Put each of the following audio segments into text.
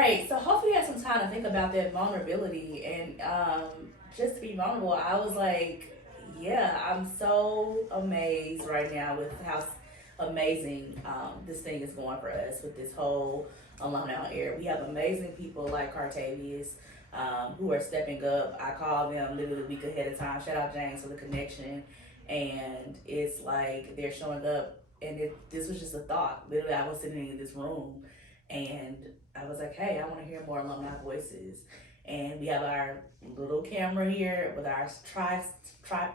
Right. So hopefully you have some time to think about that vulnerability and just to be vulnerable. I was like, yeah, I'm so amazed right now with how amazing this thing is going for us with this whole alumni era. We have amazing people like Cartavius who are stepping up. I called them literally a week ahead of time. Shout out James for the connection. And it's like they're showing up. And this was just a thought. Literally, I was sitting in this room and I was like, hey, I want to hear more alumni voices. And we have our little camera here with our tri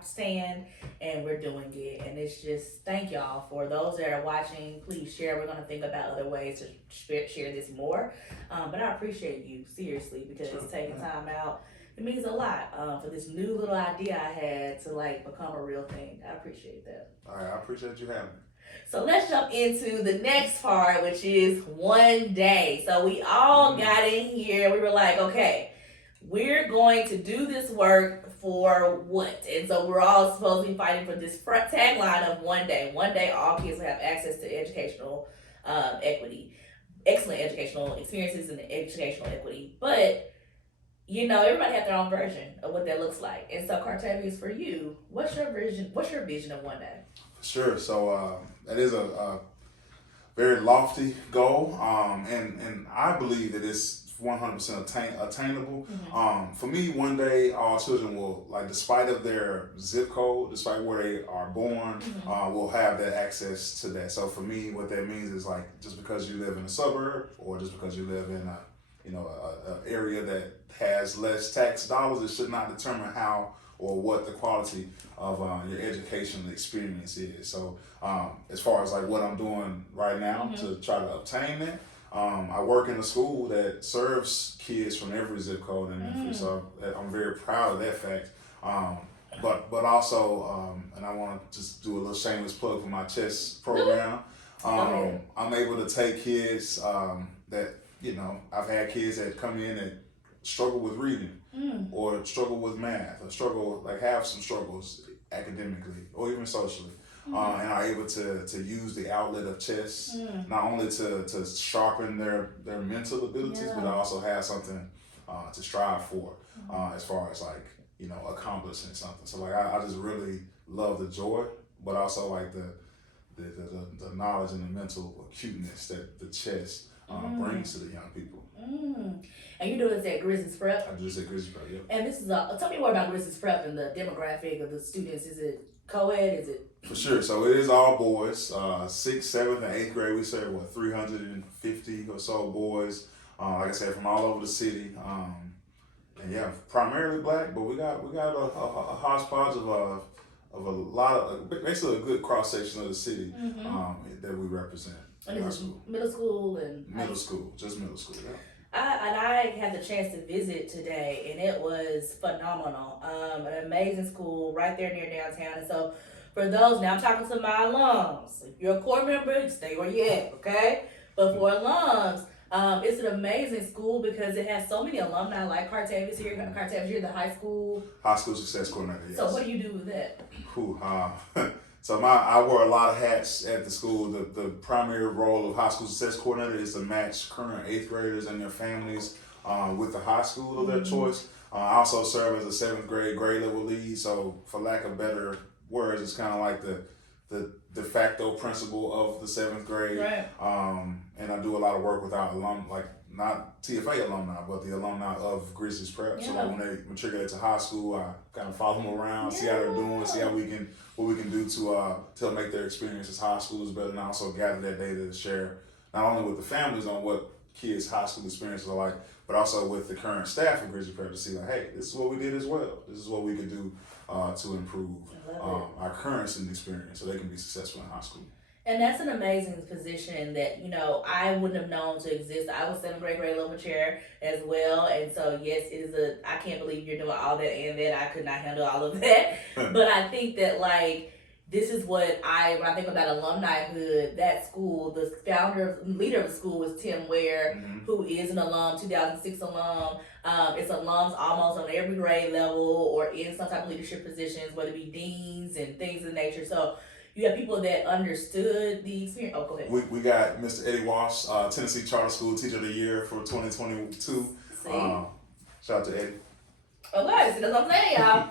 stand, and we're doing it. And it's just thank y'all for those that are watching. Please share. We're gonna think about other ways to share this more. But I appreciate you seriously because taking time out it means a lot for this new little idea I had to like become a real thing. I appreciate that. All right, I appreciate you having me. So let's jump into the next part, which is one day. So we all got in here. We were like, okay, we're going to do this work for what? And so we're all supposed to be fighting for this tagline of one day. One day, all kids will have access to educational equity, excellent educational experiences and educational equity. But you know, everybody has their own version of what that looks like. And so, Cartavius, for you, what's your vision? What's your vision of one day? Sure. So that is a very lofty goal, and I believe that it's 100% attainable. For me, one day all children will, like, despite of their zip code, despite where they are born, will have that access to that. So for me, what that means is like just because you live in a suburb or just because you live in a area that has less tax dollars, it should not determine how or what the quality of your educational experience is. So as far as like what I'm doing right now to try to obtain that, I work in a school that serves kids from every zip code in Memphis, so I'm very proud of that fact. But also, and I want to just do a little shameless plug for my chess program. I'm able to take kids that, I've had kids that come in and struggle with reading or struggle with math or struggle, like have some struggles academically or even socially. And are able to use the outlet of chess, not only to sharpen their mental abilities, but also have something to strive for as far as like, accomplishing something. So like I just really love the joy, but also like the knowledge and the mental acuteness that the chess brings to the young people. And you do this at Grizzlies Prep? I do this at Grizzlies Prep, yeah. And this is tell me more about Grizzlies Prep and the demographic of the students. Is it co-ed? Is it? For sure. So it is all boys. 6th, 7th, and 8th grade. We serve 350 or so boys. Like I said, from all over the city. And yeah, primarily black, but we got a hodgepodge of a lot of basically a good cross section of the city that we represent. And is it middle school and middle school, just middle school, yeah. I had the chance to visit today, and it was phenomenal. An amazing school right there near downtown. And so, for those, now I'm talking to my alums. If you're a core member, stay where you're at, okay? But for alums, it's an amazing school because it has so many alumni like Cartavius here. Cartavius, you're the high school success coordinator. Yes. So what do you do with that? So I wear a lot of hats at the school. The primary role of high school success coordinator is to match current 8th graders and their families with the high school of their choice. I also serve as a 7th grade level lead. So for lack of better words, it's kind of like the de facto principal of the 7th grade. Right. And I do a lot of work with our alum, like not TFA alumni, but the alumni of Grizzlies Prep. Yeah. So like when they matriculate to high school, I kind of follow them around, see how they're doing, see what we can do to make their experience as high schoolers better, and also gather that data to share not only with the families on what kids' high school experiences are like, but also with the current staff of Grizzlies Prep to see like, hey, this is what we did as well. This is what we could do to improve our current student experience so they can be successful in high school. And that's an amazing position that, I wouldn't have known to exist. I was 7th grade level chair as well. And so, yes, it is I can't believe you're doing all that and that. I could not handle all of that. But I think that, like, this is what when I think about alumnihood, that school, the leader of the school is Tim Ware, who is an alum, 2006 alum. It's alums almost on every grade level or in some type of leadership positions, whether it be deans and things of the nature. So, You have people that understood the experience. Oh, go ahead. We got Mr. Eddie Walsh, Tennessee Charter School Teacher of the Year for 2022. See? Shout out to Eddie. Okay, so that's what I'm saying, y'all.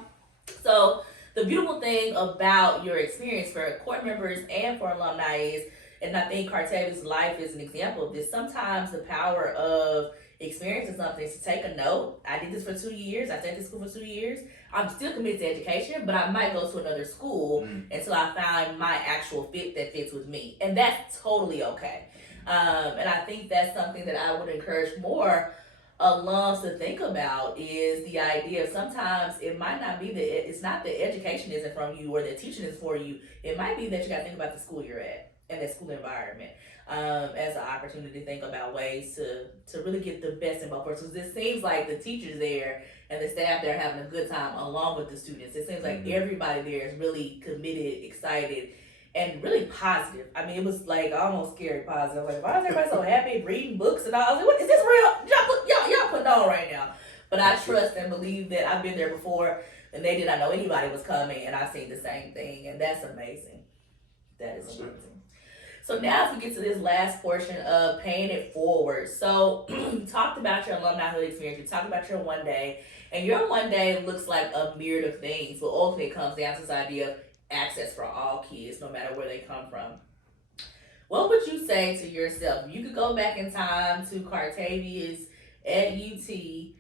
So the beautiful thing about your experience for court members and for alumni is, and I think Cartavius' life is an example of this, sometimes the power of experiencing something is to take a note. I did this for 2 years. I stayed at school for 2 years. I'm still committed to education, but I might go to another school until I find my actual fit that fits with me. And that's totally okay. And I think that's something that I would encourage more alums to think about, is the idea of sometimes it might not be that it's not that education isn't from you or that teaching is for you. It might be that you got to think about the school you're at and the school environment as an opportunity to think about ways to really get the best in both worlds. Because it seems like the teachers there and the staff there are having a good time along with the students. It seems like everybody there is really committed, excited, and really positive. I mean, it was like almost scary positive. Like, why is everybody so happy reading books and all? I was like, what is this real? Y'all putting on right now. But I trust and believe that I've been there before, and they did not know anybody was coming, and I've seen the same thing, and that's amazing. That is amazing. So now as we get to this last portion of paying it forward. So you talked about your alumnihood experience. You talked about your one day, and your one day looks like a myriad of things. But ultimately it comes down to this idea of access for all kids, no matter where they come from. What would you say to yourself? If you could go back in time to Cartavius at UT,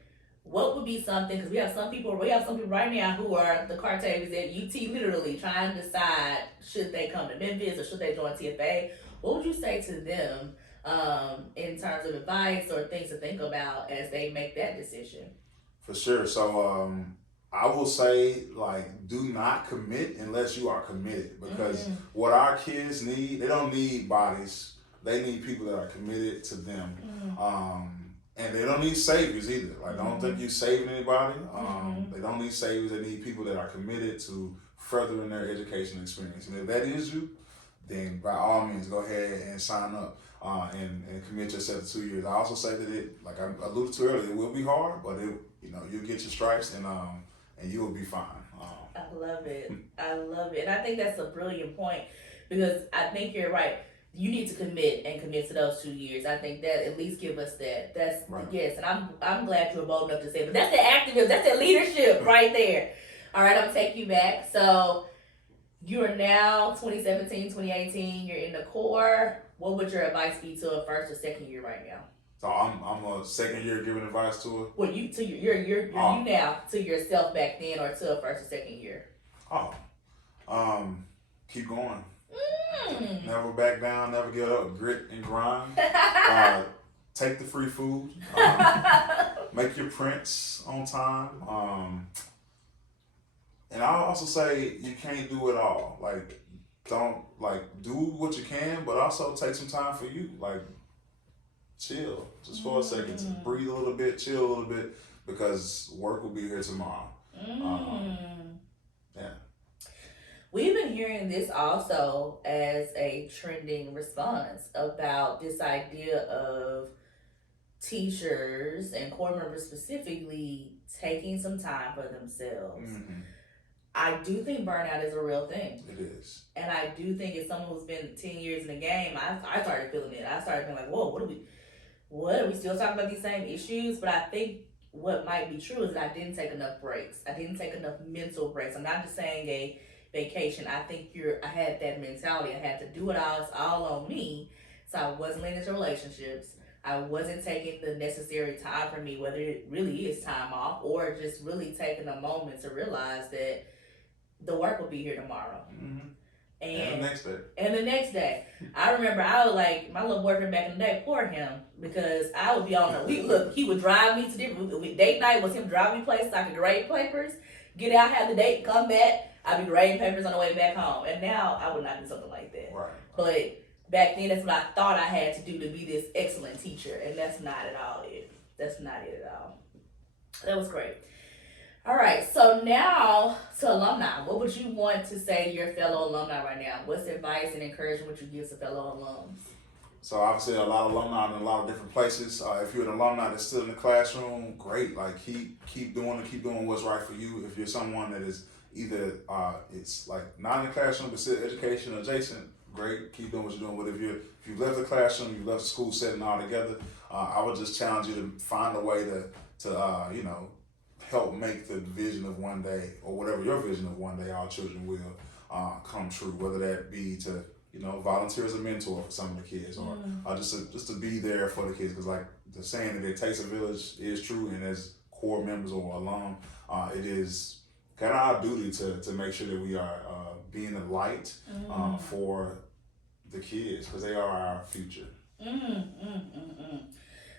what would be something, because we have some people right now who are the Cartavius at UT literally trying to decide should they come to Memphis or should they join TFA. What would you say to them in terms of advice or things to think about as they make that decision? For sure. So I will say, like, do not commit unless you are committed, because what our kids need, they don't need bodies. They need people that are committed to them. And they don't need saviors either. Like, don't think you saving anybody. They don't need saviors. They need people that are committed to furthering their education experience. And if that is you, then by all means, go ahead and sign up and commit yourself to 2 years. I also say that it, like I alluded to earlier, it will be hard, but you'll get your stripes and you will be fine. I love it. I love it. And I think that's a brilliant point, because I think you're right. You need to commit to those 2 years. I think that at least give us that. That's right. Yes, and I'm glad you were bold enough to say it. But that's the activism, that's the leadership right there. All right, I'm gonna take you back. So you are now 2017, 2018. You're in the core. What would your advice be to a first or second year right now? So I'm a second year giving advice to it. Well, you're you now to yourself back then, or to a first or second year. Keep going. Never back down, never give up, grit and grind. Take the free food. Make your prints on time. And I'll also say you can't do it all. Like, don't, do what you can, but also take some time for you. Like, chill just for a second, to breathe a little bit, chill a little bit, because work will be here tomorrow. Yeah. We've been hearing this also as a trending response about this idea of teachers and core members specifically taking some time for themselves. I do think burnout is a real thing. It is. And I do think as someone who's been 10 years in the game, I started feeling it. I started being like, whoa, what are we still talking about these same issues? But I think what might be true is that I didn't take enough breaks. I didn't take enough mental breaks. I'm not just saying a vacation. I think I had that mentality. I had to do it all. It's all on me. So I wasn't leaning into relationships. I wasn't taking the necessary time for me, whether it really is time off or just really taking a moment to realize that the work will be here tomorrow. And the next day. I remember I was like, my little boyfriend back in the day, poor him, because I would be on he would drive me to different, date night was him driving me places, I could grade papers, get out, have the date, come back, I'd be grading papers on the way back home. And now I would not do something like that. Right. But back then, that's what I thought I had to do to be this excellent teacher, and that's not at all it. That's not it at all. That was great. All right, so now to alumni. What would you want to say to your fellow alumni right now? What's advice and encouragement would you give to fellow alums? So obviously a lot of alumni in a lot of different places. If you're an alumni that's still in the classroom, great. Like keep doing what's right for you. If you're someone that is either it's like not in the classroom but still education adjacent, great, keep doing what you're doing. But if you left the classroom, you left the school setting altogether, I would just challenge you to find a way to help make the vision of one day, or whatever your vision of one day our children will come true, whether that be to volunteer as a mentor for some of the kids, or just to be there for the kids, because like the saying that it takes a village is true, and as core members or alum, it is kind of our duty to make sure that we are being a light for the kids, because they are our future.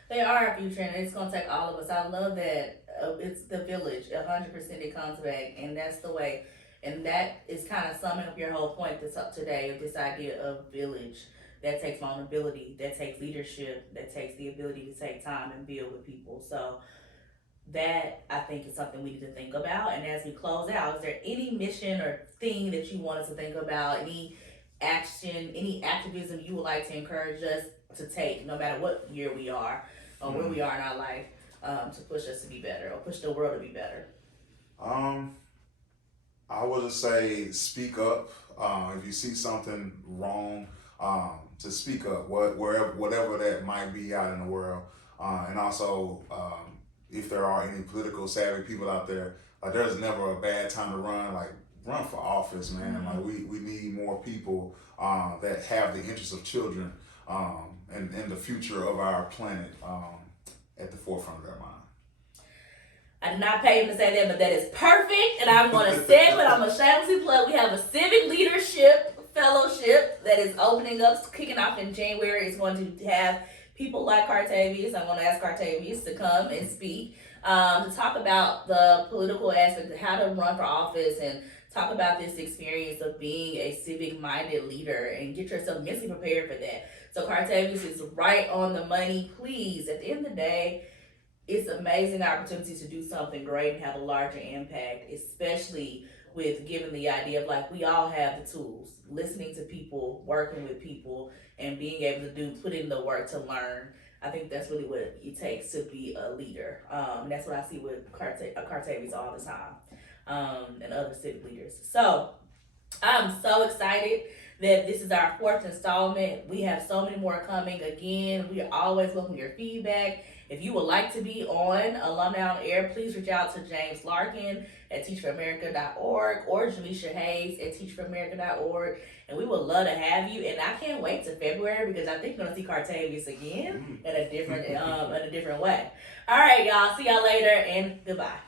They are our future, and it's gonna take all of us. I love that it's the village. 100% it comes back, and that's the way. And that is kind of summing up your whole point this up today of this idea of village. That takes vulnerability, that takes leadership, that takes the ability to take time and build with people. So that I think is something we need to think about. And as we close out, is there any mission or thing that you want us to think about? Any action, any activism you would like to encourage us to take, no matter what year we are or where we are in our life, to push us to be better or push the world to be better? I would just say speak up. If you see something wrong, to speak up, whatever that might be out in the world. And also, if there are any political savvy people out there, there's never a bad time to run. Like, run for office, man. Like, we need more people that have the interests of children and the future of our planet at the forefront of their mind. I did not pay him to say that, but that is perfect. And I'm going to say it, but I'm going to shamelessly plug. We have a civic leadership fellowship that is opening up, kicking off in January. It's going to have people like Cartavius. I'm going to ask Cartavius to come and speak to talk about the political aspect of how to run for office and talk about this experience of being a civic-minded leader and get yourself mentally prepared for that. So Cartavius is right on the money. Please, at the end of the day, it's an amazing opportunity to do something great and have a larger impact, especially with given the idea of like we all have the tools, listening to people, working with people, and being able to put in the work to learn. I think that's really what it takes to be a leader. And that's what I see with Cartavius all the time, and other civic leaders. So I'm so excited that this is our 4th installment. We have so many more coming. Again, we always welcome your feedback. If you would like to be on Alumni on Air, please reach out to James Larkin at teachforamerica.org or Jamisha Hayes at teachforamerica.org. And we would love to have you. And I can't wait to February because I think we're going to see Cartavius again in a different way. All right, y'all. See y'all later and goodbye.